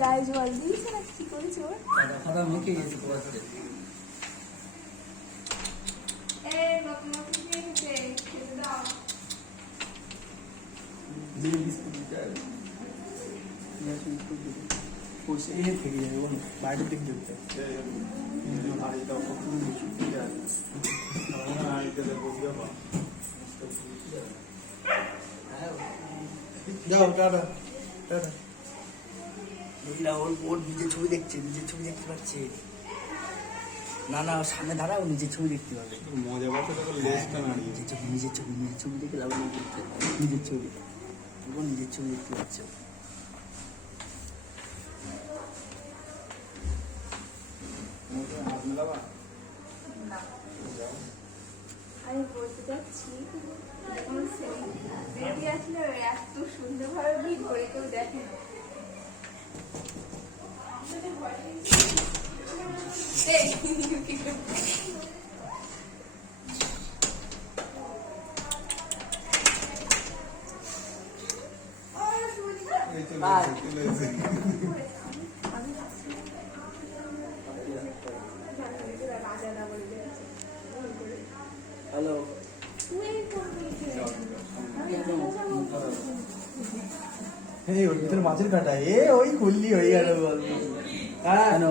গায়ে জল দিয়েছে না কি করেছে ওর খাতা খাতা মুখে গেছে পোয়াতে এই নতুন নতুন কি এসেছে খেতে দাও দিয়ে বিস্কুট দিতে হবে বসে এ থেকে যাবে বলো বাইরের দিক দেখতে যাও টাটা টাটা বুঝলা ওর ওর নিজের ছবি দেখছে নিজের ছবি দেখতে পাচ্ছে। না না সামনে দাঁড়াও নিজের ছবি দেখতে পাবে। মজা পাচ্ছে তখন লেজটা নিজের ছবি নিজের ছবি নিজের ছবি দেখে লাভ করতে নিজের ছবি। ওর নিজের ছবি দেখতে পাচ্ছে। না। আমি বলতে চাচ্ছি হ্যালো? এই ওর ভিতরে মাছের কাটা এ ওই খুললি হয়ে গেল হ্যাঁ কেন